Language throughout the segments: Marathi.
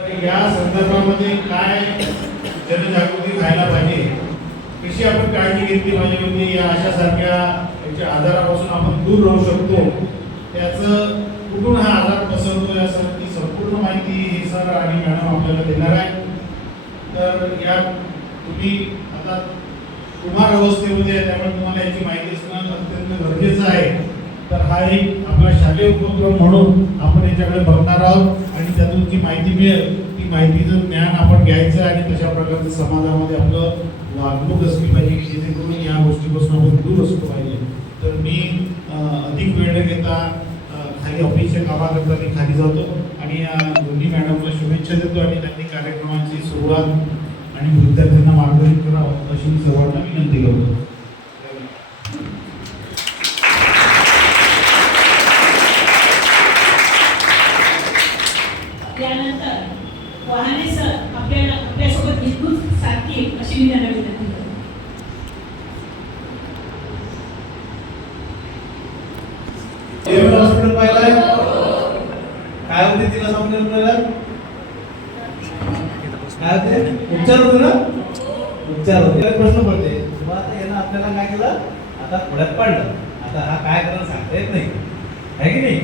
या संदर्भामध्ये काय जनजागृती व्हायला पाहिजे, कशी आपण काळजी घेतली पाहिजे, म्हणजे या अशासारख्या याच्या आजारापासून आपण दूर राहू शकतो, त्याचं कुठून हा आजार पसरतो यासाठी संपूर्ण माहिती हे सर आणि मॅडम आपल्याला देणार आहे. तर या तुम्ही आता कुमार अवस्थेमध्ये आहे, त्यामुळे तुम्हाला याची माहिती असणं अत्यंत गरजेचं आहे. तर हा एक आपला शालेय उपक्रम म्हणून आपण याच्याकडे बघणार आहोत आणि त्यातून जी माहिती मिळेल ती माहितीचं ज्ञान आपण घ्यायचं आणि तशा प्रकारचं समाजामध्ये आपलं वागणूक असली पाहिजे की जेणेकरून या गोष्टीपासून आपण दूर असलो पाहिजे. तर मी अधिक वेळ न घेता खाली ऑफिसच्या कामाकरता मी खाली जातो आणि या दोन्ही मॅडमला शुभेच्छा देतो आणि त्यांनी कार्यक्रमाची सुरुवात आणि विद्यार्थ्यांना मार्गदर्शन करावं अशी सर्वांना विनंती करतो. त्यानंतर वहाने सर आपल्यासोबत विद्युत साधतील अशी मी त्यांना विनंती करतो. हॉस्पिटल पाहिलाय काय होते तिला सांगितलं काय होते उपचार होते ना उपचार होते प्रश्न पडते तुम्हाला यानं आपल्याला काय केलं आता पुढ्यात पडलं आता हा काय करायला सांगता येत नाही आहे की नाही.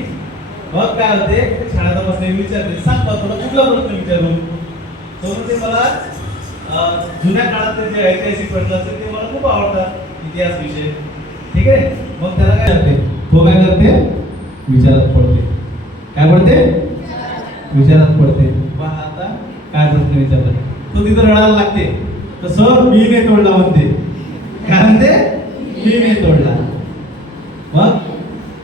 मग काय होते शाळेत बसले विचारले सांगता तुला कुठला प्रश्न विचारू म्हणून ते मला जुन्या काळातले जे ऐतिहासिक प्रश्न असतात ते मला खूप आवडतात इतिहास विषय ठीक आहे. मग त्याला काय करते तो काय करते विचारात पडते काय पडते विचारात पडते वा आता काय प्रश्न विचारला तो तिथं रडायला लागते तर सर मी नाही तोडला म्हणते काय म्हणते मी नाही तोडला. मग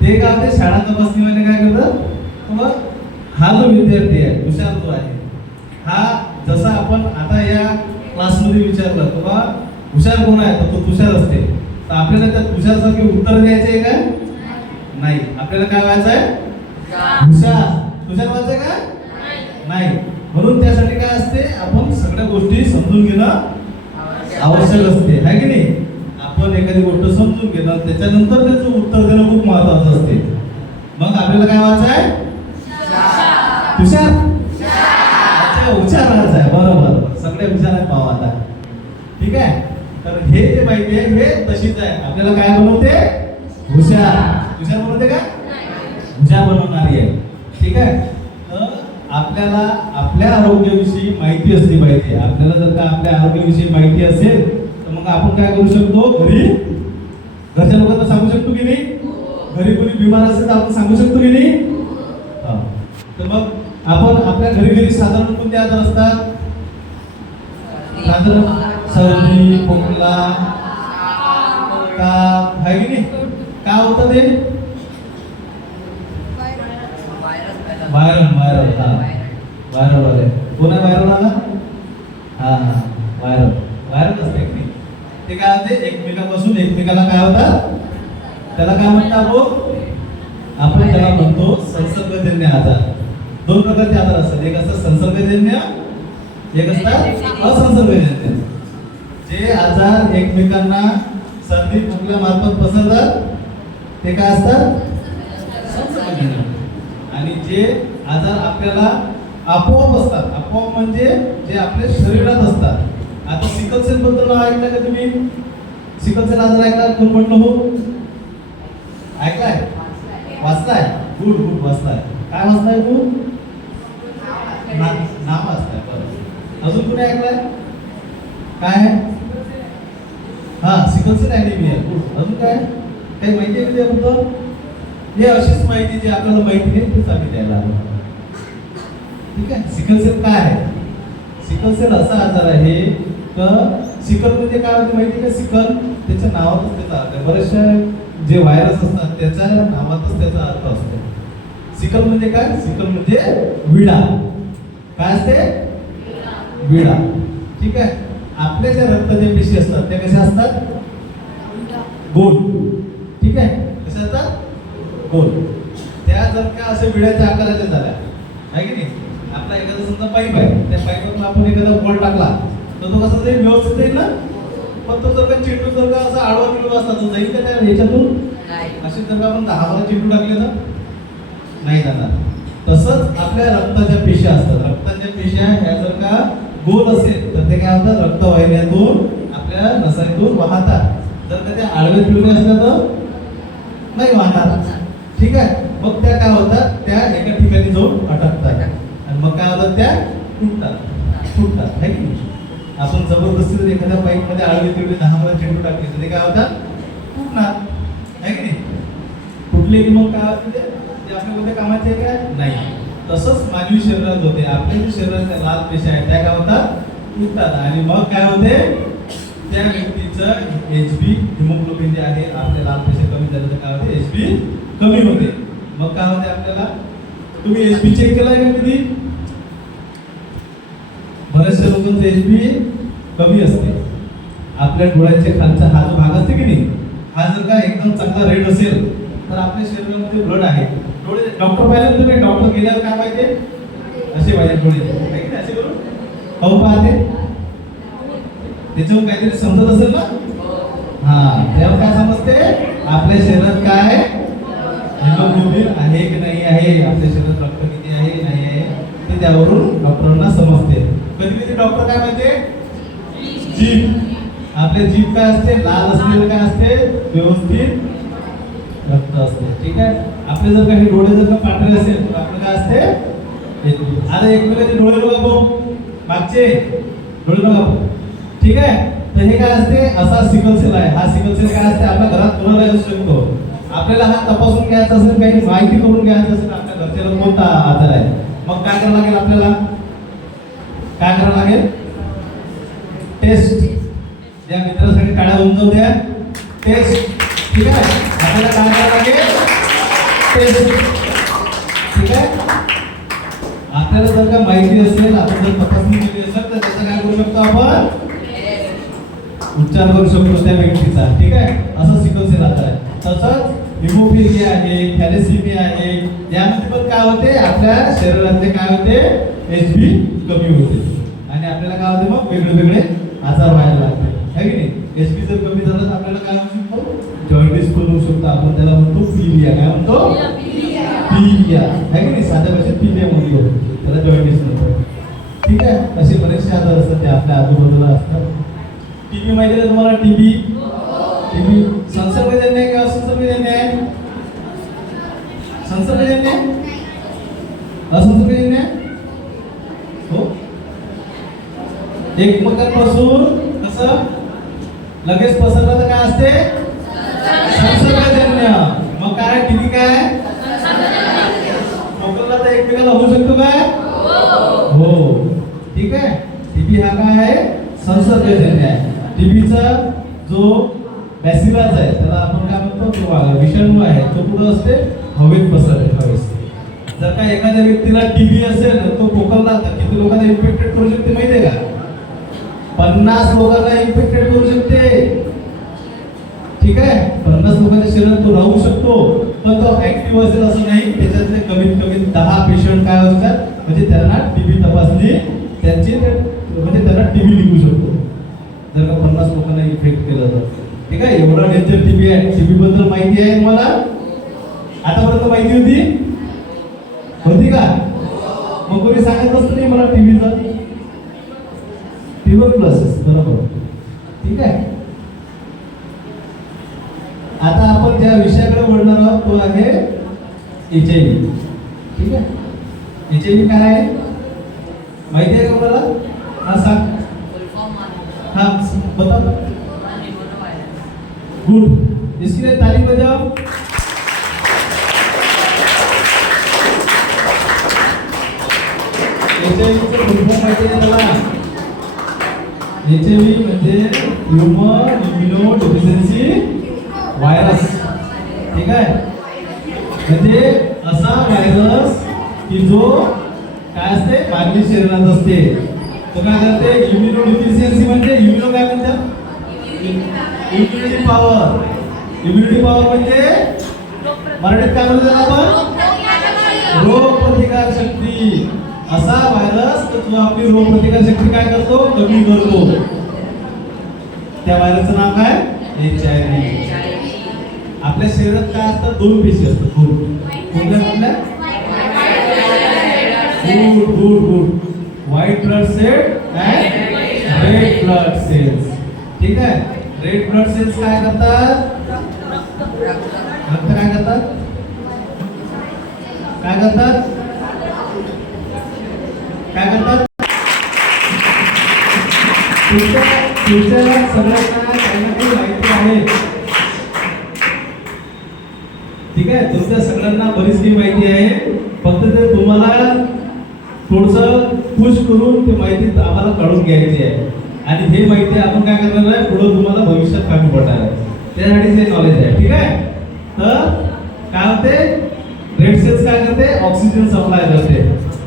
ते काय होते शाळा तपासणीमध्ये काय करतं मग हा जो विद्यार्थी आहे हुशार जो आहे हा जसा आपण आता या क्लासमध्ये विचारलं तेव्हा हुशार कोण आहे तर तो तुषार असते तर आपल्याला त्या तुषारसारखे उत्तर द्यायचे काय नाही आपल्याला काय व्हायचं आहे हुशार तुषार व्हायचं का नाही. म्हणून त्यासाठी काय असते आपण सगळ्या गोष्टी समजून घेणं आवश्यक असते है की नाही. आपण एखादी गोष्ट समजून घेणं त्याच्यानंतर त्याचं उत्तर देणं खूप महत्वाचं असते. मग आपल्याला काय व्हायचं आहे हुशार हुशार व्हायचं आहे बरोबर सगळे हुशार आहेत पाहू आता ठीक आहे. तर हे जे माहिती आहे हे तशीच आहे आपल्याला काय बनवते हुशार हुशार बनवते का हुशार बनवणारी आहे ठीक आहे. तर आपल्याला आपल्या आरोग्याविषयी माहिती असली पाहिजे. आपल्याला जर का आपल्या आरोग्याविषयी माहिती असेल तर मग आपण काय करू शकतो घरी घरच्या लोकांना सांगू शकतो की नाही. घरी कोणी बिमार असेल तर आपण सांगू शकतो की नाही. तर मग आपण आपल्या घरी घरी साधारण कोणते आजार असतात साधारण सर्दी खोकला ताप आहे की नाही. काय होतं ते व्हायरल व्हायरल हा व्हायरल वाले कोण आहे व्हायरल आला हा हा व्हायरल व्हायरल असते की नाही. ते काय होते एकमेकांपासून एकमेकाला काय होतात त्याला काय म्हणतात आपण त्याला म्हणतो संसर्गजन्य आजार. दोन प्रकारचे आजार असतात एक असतात संसर्गजन्य एक असतात असंसर्गजन्य. जे आजार एकमेकांना सर्दी खोकल्यामार्फत पसरतात ते काय असतात संसर्गजन्य. आणि जे आजार आपल्याला आपोआप असतात आपोआप म्हणजे जे आपल्या शरीरात असतात. आता सिकल सेल बद्दल ऐकलं का तुम्ही सिकल सेल आजार ऐकला कोण म्हटलं हो ऐकलाय वाचलाय गुड गुड वाचलाय काय वाचलाय तू नाव वाचलाय बरं. अजून कुठे ऐकलाय काय हा सिकल सेल ॲनिमिया गुड. अजून काय काही माहिती आहे का त्याबद्दल हे अशीच माहिती जी आपल्याला माहिती नाही तीच आम्ही द्यायला आलो ठीक आहे. सिकल सेल काय आहे सिकल सेल असा आजार आहे तर सिकल म्हणजे काय होते माहिती का सिकल त्याच्या नावातच त्याचा अर्थ आहे. बरेचसे जे व्हायरस असतात त्याच्या नावातच त्याचा अर्थ असतो. सिकल म्हणजे काय सिकल म्हणजे विडा काय असते विडा ठीक आहे. आपल्या ज्या रक्ताच्या पेशी असतात त्या कशा असतात गोल ठीक आहे कशा असतात गोल. त्या जर का असे विड्याच्या आकाराच्या झाल्या आहे की नाही. आपला एखादा समजा पाईप आहे त्या पाईपवर आपण एखादा बॉल टाकला तर तो कसा जाईल व्यवस्थित जाईल ना. पण तो जर का चेंडू जर का असा आडवा किलो असता तो जाईल का त्या ह्याच्यातून असे जर का आपण 10-12 चेंडू टाकले तर नाही जाणार तसंच आपल्या रक्ताच्या पेशा असतात. रक्ताच्या पेशा ह्या जर का गोल असेल तर ते काय होतात, रक्तवाहिन्यातून आपल्या नसातून वाहतात. जर का त्या आडव्या तिडव्या असल्या तर नाही वाहणार. ठीक आहे. मग त्या काय होतात, त्या एका ठिकाणी जाऊन अटकतात आणि मग काय होतात, त्या फुटतात है की नाही. आपण जबरदस्ती जर एखाद्या पाईप मध्ये आडवी तिडवी 10 मध्ये चेंडू टाकले तर ते काय होतात, फुटणार है की नाही. फुटले की मग काय होतं, ते आपल्या कोणत्या कामाचे आहे काय नाही. तसंच मानवी शरीरात होते. आपल्या जे शरीराच्या लाल पेशी आहेत त्या काय होतात, फुटतात आणि मग काय होते, त्या व्यक्तीचं HB हिमोग्लोबिन जे आहे, आपल्या लाल पेशी कमी झालं तर काय होते, HB कमी होते. मग काय होते आपल्याला, तुम्ही HB चेक केलाय का कधी? बऱ्याचशा लोकांचं HB कमी असते. आपल्या डोळ्याच्या खालचा हा जो भाग असते की नाही, हा जर का एकदम चांगला रेड असेल तर आपल्या शरीरामध्ये ब्लड आहे. डोळे डॉक्टर पाहिजे तुम्ही, डॉक्टर गेल्यावर काय पाहिजे, असे पाहिजे डोळे, असे करून पाहू पाहते. त्याच्यावर काहीतरी समजत असेल ना. हा, त्यावर काय समजते, आपल्या शरीरात काय हिमोग्लोबिन आहे की नाही आहे, आपल्या शरीरात रक्त किती आहे नाही आहे, ते त्यावरून डॉक्टरांना समजते. कधी कधी डॉक्टर काय म्हणते, जीभ, आपले जीभ काय असते, लाल असलेलं काय असते, व्यवस्थित रक्त असते. ठीक आहे. आपले जर काही डोळे जर का पांढरे असेल तर आपलं काय असते, आता एकमेकांचे डोळे बघा भाऊ, मागचे डोळे बघा. ठीक आहे. तर हे काय असते, असा सिकल सेल आहे. हा सिकल सेल काय असते, आपल्या घरात कोणाला असू शकतो. आपल्याला हा तपासून घ्यायचा असेल, काही माहिती करून घ्यायचं असेल आपल्या घरच्याला कोणता आजार आहे, मग काय करावं लागेल, आपल्याला काय करावं लागेल, टेस्ट. ज्या मित्रासाठी टाळ्या उंचव द्या, टेस्ट. ठीक आहे. आपल्याला काय करावं लागेल, टेस्ट. ठीक आहे. आपल्याला जर का माहिती असेल, आपण जर तपासणी केली असेल तर त्याचा काय करू शकतो, आपण उपचार करू शकतो त्या व्यक्तीचा. ठीक आहे. असं सिकल सेल आजार आहे. तसंच हिमोफिलिया आहे, थॅलेसिमिया आहे, यामध्ये पण काय होते, आपल्या शरीरातले काय होते, HB कमी होते आणि आपल्याला काय होते, मग वेगळे वेगळे आजार व्हायला लागते है की नाही. HB जर कमी झालं तर आपल्याला काय होऊ शकतो, जॉन्डिस पण होऊ शकतो. आपण त्याला म्हणतो पीलिया. काय म्हणतो, पीलिया है की नाही. साध्या भाषेत पीलिया म्हणतो, त्याला जॉन्डिस म्हणतो. ठीक आहे. असे बरेचसे आजार असतात ते आपल्या आजूबाजूला असतात. टीबी माहिती आहे तुम्हाला, टीबी संसर्गजन्य आहे का असंसर्गजन्य आहे, संसर्गजन्य असंसर्गजन्य हो. एकमेकांपासून कसं लगेच पसरलं तर काय असते, संसर्गजन्य. मग काय टीबी काय, खोकला तर एकमेकाला होऊ शकतो काय, हो. ठीक आहे. टीबी हा काय आहे, संसर्गजन्य आहे. टीबीचा जो बॅसिलस आहे त्याला आपण काय म्हणतो, तो विषाणू आहे, तो कुठं असते, हवेत पसरते, हवेत. जर का एखाद्या व्यक्तीला टीबी असेल तो खोकला तर किती लोकांना इन्फेक्टेड करू शकते माहिती आहे का, 50 लोकांना इन्फेक्टेड करू शकते. ठीक आहे. 50 लोकांच्या शरीरात तो राहू शकतो, पण तो ऍक्टिव्ह असेल असं नाही. त्याच्यातले कमीत कमी 10 पेशंट काय असतात, म्हणजे त्यांना टीबी तपासणी त्यांची, म्हणजे त्यांना टीबी निघू शकतो जर का 50 लोकांना इन्फेक्ट केलं तर. ठीक आहे. एवढा डेंजर टीबी आहे. टीबी बद्दल माहिती आहे तुम्हाला, आतापर्यंत माहिती होती का, मग कोणी सांगत असतं नाही मला टीबीचं, ट्युबरक्युलोसिस, बरोबर. ठीक आहे. आता आपण ज्या विषयाकडे बोलणार आहोत तो आहे HIV. ठीक आहे. HIV काय आहे माहिती आहे का मला, हा सांग, हाँ बताओ. गुड, इसके लिए ताली बजाओ. HIV चं फुल फॉर्म माहिती आहे मला, HIV म्हणजे ह्यूमन इम्युनो डेफिशियन्सी व्हायरस. ठीक आहे. म्हणजे असा व्हायरस की जो काय असते, मानवी शरीरात असते. तो काय करते, इम्युनो डेफिशियन्सी म्हणजे इम्युनो काय म्हणतात, इम्युनिटी पॉवर. इम्युनिटी पॉवर म्हणजे मराठीत काय म्हणतात आपण, रोग प्रतिकार शक्ती. असा व्हायरस जो आपली रोग प्रतिकार शक्ती काय करतो, कमी करतो. त्या व्हायरसचं नाव काय, HIV. आपल्या शरीरात काय असतात, 2 पेशी असतात. कोणत्या कोणत्या, good good good. White blood cell and red blood cells. ठीक आहे. रेड ब्लड सेल्स काय करतात? रक्त काय करतात? काय करतात? काय करतात? तुमच्या सगळ्यांना काही ना काही माहिती आहे. ठीक आहे. तुमच्या सगळ्यांना बरीच काही माहिती आहे. फक्त ते तुम्हाला थोडंसं पुश करून ते माहिती आम्हाला काढून घ्यायची आहे. आणि हे माहिती आपण काय करणार आहे, पुढे तुम्हाला भविष्यात कामी पडणार आहे. त्यासाठी हे नॉलेज आहे. ठीक आहे. तर काय होते, रेड सेल्स काय करते, ऑक्सिजन सप्लाय करते.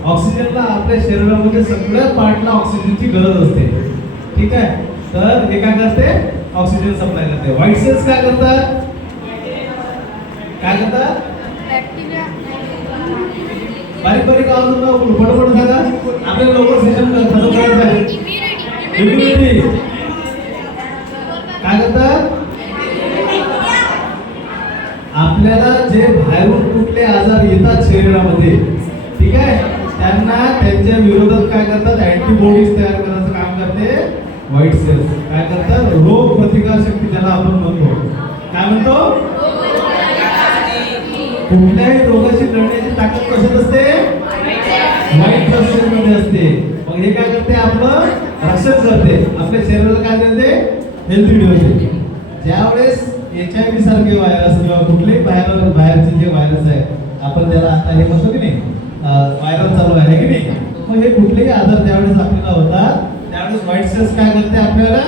ऑक्सिजनला आपल्या शरीरामध्ये सगळ्या पार्टला ऑक्सिजनची गरज असते. ठीक आहे. तर हे काय करते, ऑक्सिजन सप्लाय करते. व्हाईट सेल्स काय करतात, काय करतात, बारीक बारीक आवाज होता, फटाफट सांगा. आपल्या लवकर सेशन खतम करायचं आहे. इम्युनिटी काय करतात, आपल्याला जे बाहेरून कुठले आजार येतात शरीरामध्ये, ठीक आहे, त्यांना त्यांच्या विरोधात काय करतात, अँटीबॉडीज तयार करायचं काम करते व्हाईट सेल्स. काय करतात, रोग प्रतिकार शक्ती ज्याला आपण म्हणतो. काय म्हणतो, कुठल्याही रोगाशी लढण्याची ताकद कशात असते, व्हाईट ब्लड सेल मध्ये असते. मग हे काय करते, आपलं रक्षण करते, आपल्या शरीराला काय देते, हेल्दी ठेवते. ज्यावेळेस HIV सारखे व्हायरस किंवा कुठलेही बाहेरचे जे व्हायरस आहे, आपण त्याला आता हे म्हणतो की नाही, व्हायरस चालू आहे की नाही, मग हे कुठलेही आजार ज्यावेळेस आपल्याला होतात, त्यावेळेस व्हाईट सेल्स काय करते, आपल्याला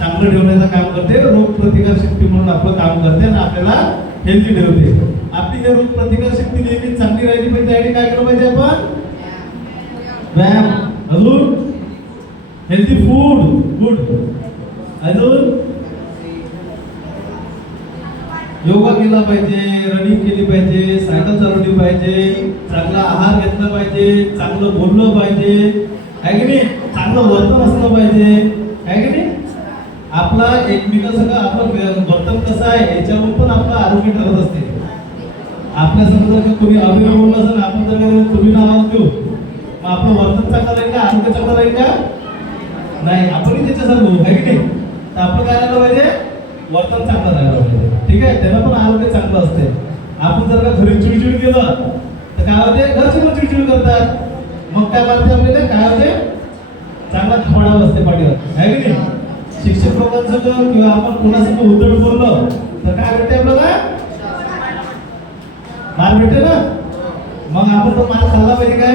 चांगलं ठेवण्याचं काम करते, रोग प्रतिकार शक्ती म्हणून आपलं काम करते आणि आपल्याला हेल्दी ठेवते. आपली हे रोग प्रतिकार शक्ती नेहमी चांगली राहिली पाहिजे. त्यासाठी काय केलं पाहिजे आपण, व्यायाम, अजून हेल्दी फूड, गुड, अजून योगा केला पाहिजे, रनिंग केली पाहिजे, सायकल चालवली पाहिजे, चांगला आहार घेतला पाहिजे, चांगलं बोललं पाहिजे, आहे की नाही, चांगलं वर्तन असलं पाहिजे, आहे की नाही. आपला एकमेकांसंग आपण वर्तन कसं आहे याच्यावर पण आपलं आरोग्य ठरत असते. आपल्या समजा जर कोणी अभिनय बोललं असेल, आपण जर तुम्ही आवाज देऊ, मग आपलं वर्तन चांगलं राहील का, आरोग्य चांगलं राहील का, नाही, आपणही त्याच्यासारखं होऊ, आहे की नाही. तर आपलं काय राहिलं पाहिजे, वर्तन चांगलं राहिलं पाहिजे. ठीक आहे. त्यांना पण आरोग्य चांगलं असते. आपण जर का घरी चिडचिड केलं तर काय होते, घरचे पण चिडचिड करतात. मग काय वाटते आपल्याला, काय होते, चांगला थोडा बसते पाठीवर, आहे की नाही. शिक्षक लोकांसंग किंवा आपण कोणासंग उद्धट बोललो तर काय भेटते आपल्याला, मार भेटते ना. मग आपण तो मार खाल्ला पाहिजे. काय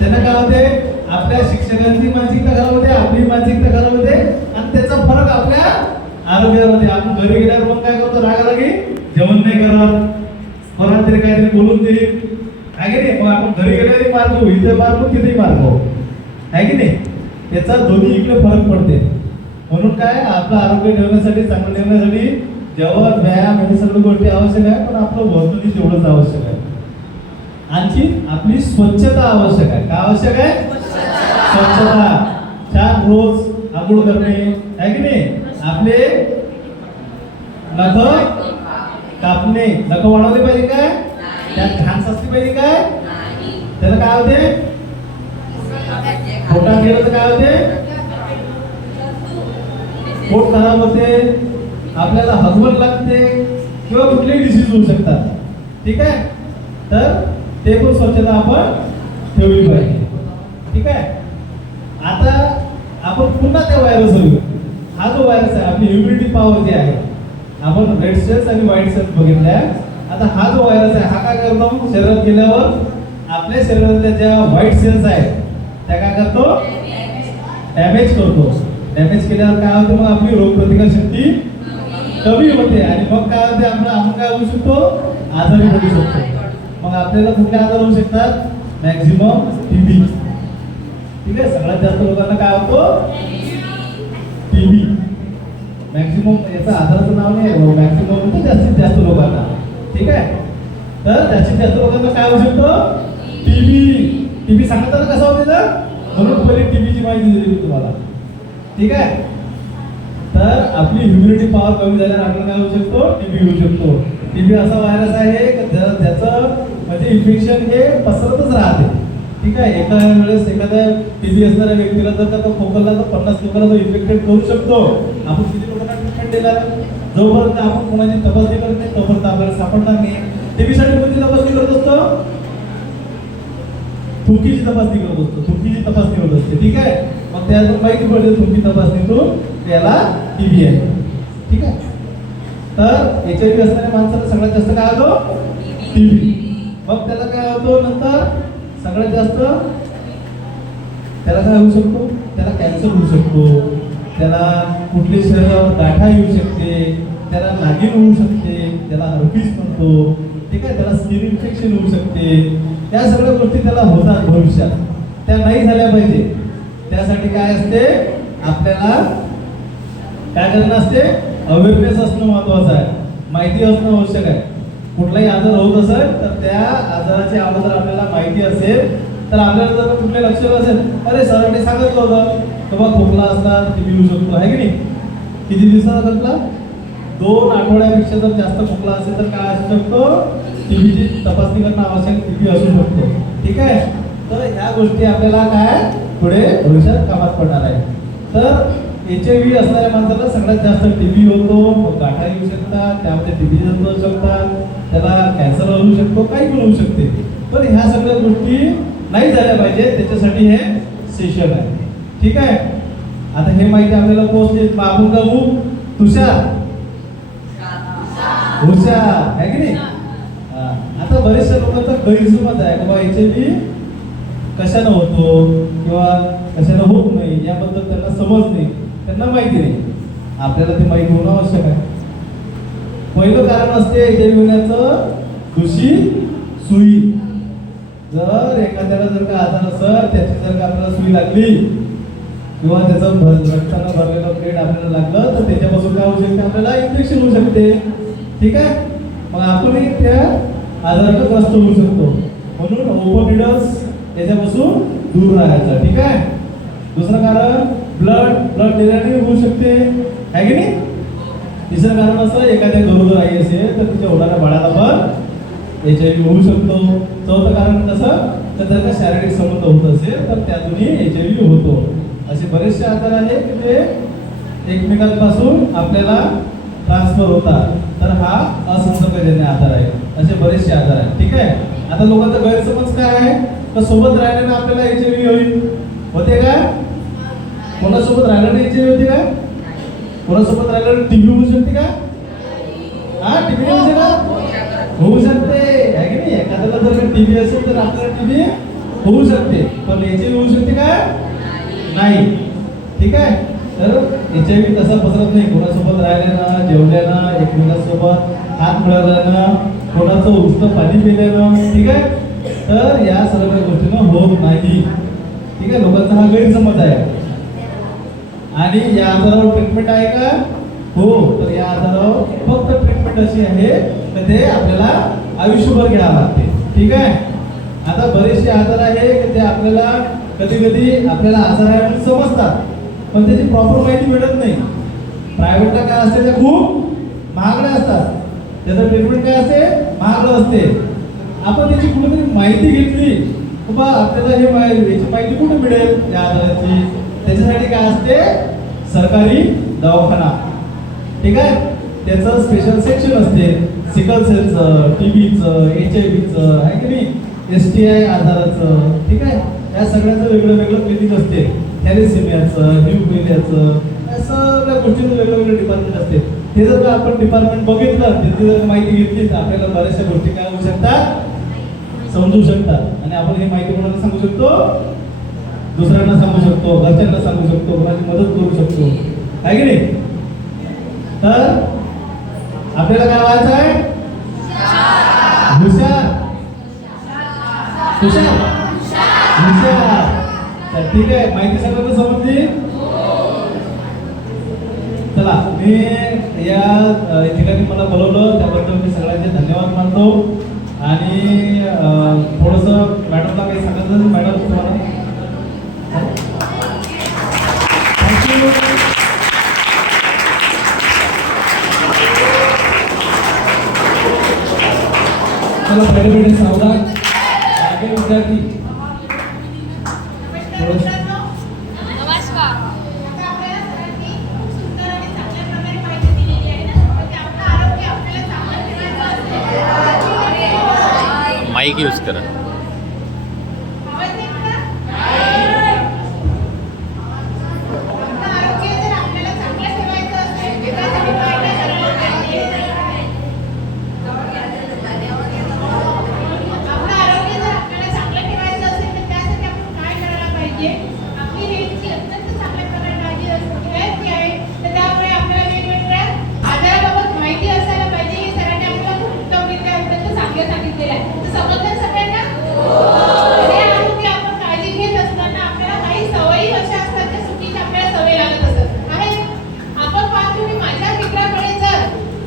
त्यांना काय होते, आपल्या शिक्षकांची मानसिकता खराब होते, आपली मानसिकता खराब होते आणि त्याचा फरक आपल्या आरोग्यामध्ये. आपण घरी गेल्यावर मग काय करतो, रागारागी जेवण नाही करत, कोणाला तरी काहीतरी बोलून देईल, आहे की नाही. मग आपण घरी गेल्यावरही मारतो, इथे मारतो, तिथेही मारतो, आहे की नाही. त्याचा दोन्ही इकडे फरक पडते. म्हणून काय, आपलं आरोग्य ठेवण्यासाठी, चांगलं ठेवण्यासाठी जेवण, व्यायाम हे सगळ्या गोष्टी आवश्यक आहे, पण आपलं वर्तनही तेवढंच आवश्यक आहे. आणखी आपली स्वच्छता आवश्यक आहे. काय आवश्यक आहे, स्वच्छता. छान रोज आंघोळ करणे, आहे की नाही. आपले नख कापणे, नख वाढवले पाहिजे काय, त्यात घाण साचली पाहिजे काय, त्याला काय होते, पोटात गेलं तर काय होते, पोट खराब होते, आपल्याला हगवण लागते किंवा कुठलेही डिसीज होऊ शकतात. ठीक आहे. तर ते पण स्वच्छता आपण ठेवली पाहिजे. ठीक आहे. आता आपण पुन्हा त्या व्हायरस येऊ. हा जो व्हायरस आहे, आपली इम्युनिटी पॉवर जी आहे, आपण रेड सेल्स आणि व्हाईट सेल्स बघितल्या. आता हा जो व्हायरस आहे, हा काय करतो, शरीरात गेल्यावर आपल्या शरीरातल्या ज्या व्हाईट सेल्स आहेत त्या काय करतो, डॅमेज करतो. डॅमेज केल्यावर काय होतं, मग आपली रोगप्रतिकार शक्ती कमी होते आणि मग काय होते, आपण काय होऊ शकतो, आजारी पडू शकतो. मग आपल्याला कुठले आजार होऊ शकतात, मॅक्झिमम टीबी. ठीक आहे. सगळ्यात जास्त लोकांना काय होतो, टीबी. मॅक्झिमम याचं आजाराचं नाव नाही, मॅक्झिमम म्हणजे जास्तीत जास्त लोकांना. ठीक आहे. तर जास्तीत जास्त लोकांना काय होऊ शकतो, टीबी. टीबी सांगताना कसं होते तर, म्हणून पहिले टीबीची माहिती दिली तुम्हाला. ठीक आहे. तर आपली इम्युनिटी पॉवर कमी झाल्यावर आपल्याला काय होऊ शकतो, टीबी होऊ शकतो. टीबी असा व्हायरस आहे ज्याचं म्हणजे इन्फेक्शन हे पसरतच राहते. ठीक आहे. एका वेळेस एखाद्या टीबी असणाऱ्या व्यक्तीला जर का तो खोकला तर 50 लोकांना तो इन्फेक्टेड करू शकतो. आपण किती लोकांना ट्रीटमेंट देणार? जोपर्यंत आपण कोणाची तपासणी करत नाही तोपर्यंत आपल्याला सापडणार नाही. टीबीसाठी कोणती तपासणी करत असतो? थुंकीची तपासणी करत असतो. थुंकीची तपासणी होत असते. ठीक आहे. मग त्यातून माहिती पडते थुंकी तपासणीतून त्याला टीबी आहे. ठीक आहे. तर एचआयव्ही असणाऱ्या माणसाला सगळ्यात जास्त काय होतो? टीबी. मग त्याला काय होतो नंतर सगळ्यात जास्त? त्याला काय होऊ शकतो? त्याला कॅन्सर होऊ शकतो. त्याला कुठली शरीरावर गाठा येऊ शकते. त्याला नागिन होऊ शकते. त्याला हर्पीस म्हणतो. ठीक आहे. त्याला स्किन इन्फेक्शन होऊ शकते. या सगळ्या गोष्टी त्याला होतात भविष्यात. त्या नाही झाल्या पाहिजे. त्यासाठी काय असते? आपल्याला काय करणं असते? अवेअरनेस असणं महत्वाचं आहे. माहिती असणं आवश्यक आहे. कुठलाही आजार होत असेल तर त्या आजाराची जर आपल्याला माहिती असेल तर आपल्याला जर कुठले लक्षण असेल, अरे सरांनी सांगितलं होतं की बा खोकला असला टीबी होऊ शकतो, आहे की नाही? किती दिवसाचा खोकला? 2 आठवड्यापेक्षा जर जास्त खोकला असेल तर काय असू शकतो? टीबीची तपासणी करणं आवश्यक, टीबी असू शकतो. ठीक आहे. तर ह्या गोष्टी आपल्याला काय पुढे भविष्यात कामात पडणार आहे. तर एचआयव्ही असणाऱ्या माणसाला सगळ्यात जास्त टीबी होतो. मग गाठा येऊ शकतात, त्यामध्ये टीबी जंतू असू शकतात, त्याला कॅन्सर होऊ शकतो, काही पण होऊ शकते. पण ह्या सगळ्या गोष्टी नाही झाल्या पाहिजे, त्याच्यासाठी हे सेशन आहे. ठीक आहे. आता हे माहिती आपल्याला पोहोचली. मग आपण का तुषार हुशार आहे की नाही? आता बरेचशा लोकांचा गैरसमज आहे की बाबा एचआयव्ही कशानं होतो किंवा कशानं होत नाही याबद्दल त्यांना समज नाही, त्यांना माहिती नाही. आपल्याला ते माहिती होणं आवश्यक आहे. पहिलं कारण असते एचआयव्ही होण्याचं दूषित सुई. जर एखाद्याला जर का आजार असेल, त्याची जर का आपल्याला सुई लागली किंवा त्याचं रक्तानं भरलेलं प्लेट आपल्याला लागलं तर त्याच्यापासून काय होऊ शकते? आपल्याला इन्फेक्शन होऊ शकते. ठीक आहे. मग आपणही त्या आजाराला ग्रस्त होऊ शकतो. म्हणून ओपन निडल्स याच्यापासून दूर राहायचं. ठीक आहे. दुसरं कारण ब्लड दिल्याने होऊ शकते, आहे की नाही? तिसरं कारण असं, एखाद्या गरोदर आई असेल तर तिच्या होणाऱ्या बाळाला पण एचआयव्ही होऊ शकतो. चौथं कारण कसं, तर त्याचा शारीरिक संबंध होत असेल तर त्यातूनही एचआयव्ही होतो. असे बरेचसे आजार आहेत की ते एकमेकांपासून आपल्याला ट्रान्सफर होतात. तर हा असंसर्गजन्य आजार आहे. असे बरेचसे आजार आहेत. ठीक आहे. आता लोकांचा गैरसमज काय आहे? तर सोबत राहिल्यानं आपल्याला एचआयव्ही होईल. होते का? कोणासोबत राहिल्यानं एचआयव्ही होते का? कोणासोबत राहिल्यानं टीबी होऊ शकते का? हा, टीबी होऊ शकते का? होऊ शकते, आहे की नाही? एखाद्याला जर टीबी असेल तर आपल्याला टीबी होऊ शकते, पण एचआयव्ही होऊ शकते का? नाही. ठीक आहे. तर एचआयव्ही तसा पसरत नाही. कोणासोबत राहिल्यानं, जेवल्यानं, एकमेकांसोबत हात मिळवल्यानं, कोणाचं उष्ण पाणी पिल्यानं. ठीक आहे. तर या सर्व गोष्टीनं होत नाही. ठीक आहे. लोकांचा हा गैरसमज आहे. आणि या आजारावर ट्रीटमेंट आहे का? हो. तर या आजारावर फक्त ट्रीटमेंट अशी आहे की ते आपल्याला आयुष्यभर घ्यावं लागते. ठीक आहे. आता बरेचसे आजार आहे की ते आपल्याला कधी कधी आपल्याला आजार आहे म्हणून समजतात, पण त्याची प्रॉपर माहिती मिळत नाही. प्रायव्हेटला काय असते, ते खूप महागडे असतात. त्याचं ट्रीटमेंट काय असते? महागडं असते. आपण त्याची कुठेतरी माहिती घेतली बा आपल्याला याची माहिती कुठे मिळेल या आजाराची, त्याच्यासाठी काय असते? सरकारी दवाखाना. ठीक आहे. त्याचं स्पेशल सेक्शन असते. सिकल सेलचं, टीबीचं, एचआयव्हीचं, आहे की नाही, STI आजाराचं. ठीक आहे. या सगळ्याचं वेगळं वेगळं क्लिनिक असते. थॅलेसेमियाचं, ह्युमिलियाचं, या सगळ्या गोष्टीचं वेगळं वेगळं डिपार्टमेंट असते. ते जर आपण डिपार्टमेंट बघितलं, त्याची जर माहिती घेतली तर आपल्याला बऱ्याचशा गोष्टी काय होऊ शकतात? समजू शकतात. आणि आपण ही माहिती कोणाला सांगू शकतो? दुसऱ्यांना सांगू शकतो, घरच्यांना सांगू शकतो, कोणाची मदत करू शकतो, आहे की नाही? तर आपल्याला काय व्हायचं आहे? हुशार. हुशार हुशार. तर ठीक आहे. माहिती सगळ्यांना समजली? चला, मी या ठिकाणी मला बोलवलं त्याबद्दल मी सगळ्यांचे धन्यवाद मानतो. आणि थोडंसं मॅडमला काही सांगायचं. मॅडम तुम्हाला थँक्यू. चला, पहिले सावधान विद्यार्थी. माईक यूज करा. आवाज येत का? आपलं आरोग्य जर आपल्याला चांगलं ठेवायचं असेल तर त्यासाठी काय काय करायला पाहिजे? आपलं आरोग्य जर आपल्याला चांगलं ठेवायचं असेल तर त्यासाठी आपण काय करायला पाहिजे? आपली हेल्थची अत्यंत चांगल्या प्रकारे काळजी घ्यायची आहे. तर त्यामुळे आपल्याला वेगवेगळ्या आजाराबाबत माहिती असायला पाहिजे. हे सरांनी आपल्याला खूप उत्तमरित्या अत्यंत चांगलं सांगितलेलं आहे. तर समजलं सगळ्यांना? हे आरोग्य आपण काळजी घेत असताना आपल्याला काही सवयी अशा असतात ज्या चुकीच्या आपल्याला सवय लागत असतात. आहे आपण पाहतो की माझ्या मित्राकडे जर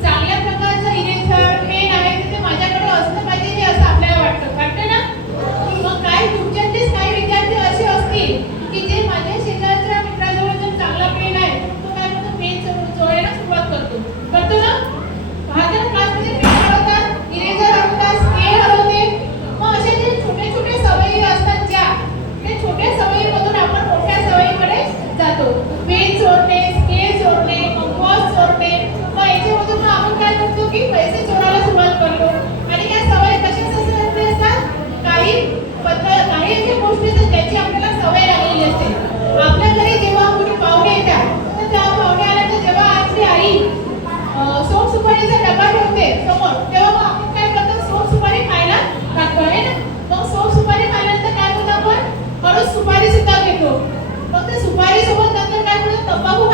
चांगल्या प्रकारचं इरेझर पेन आहे तर ते माझ्याकडे असलं पाहिजे हे असं आपल्याला वाटतं ना. मग काही तुमच्यातलेच काही विद्यार्थी असे असतील की जे माझ्या शेजारच्या मित्राजवळ जर चांगला पेन आहे तो काय म्हणतो पेन चोळायला सुरुवात करतो ना. माझ्या क्लासमध्ये पेन हरवतात, इरेझर हरवतात, स्केल हरवते. मग असे जे छोटे छोटे सवयी असतात ज्या ते छोट्या सवयीमधून आपण मोठ्या सवयीकडे जातो. पेन चोरणे, स्केल चोरणे, कंपास चोरणे. मग याच्यामधून मग आपण काय करतो की पैसे चोरायला सुरुवात करतो. आणि या सवयी कशासाठी असतात? काही अशा गोष्टी असतात ज्याची आपल्याला सवय लागलेली असते. आपल्या घरी जेव्हा कोणी पाहुणे येतात तर त्या पाहुणे आल्यानंतर जेव्हा आपली आई सोप सुपारीचा डबा ठेवते समोर तेव्हा मग आपण काय करतो? सोप सुपारी खायला लागतो आहे ना. मग सोप सुपारी खाल्ल्यानंतर काय करतो? आपण हळूच सुपारी सुद्धा घेतो. मग त्या सुपारी सोबत नंतर काय करतो? तंबाखू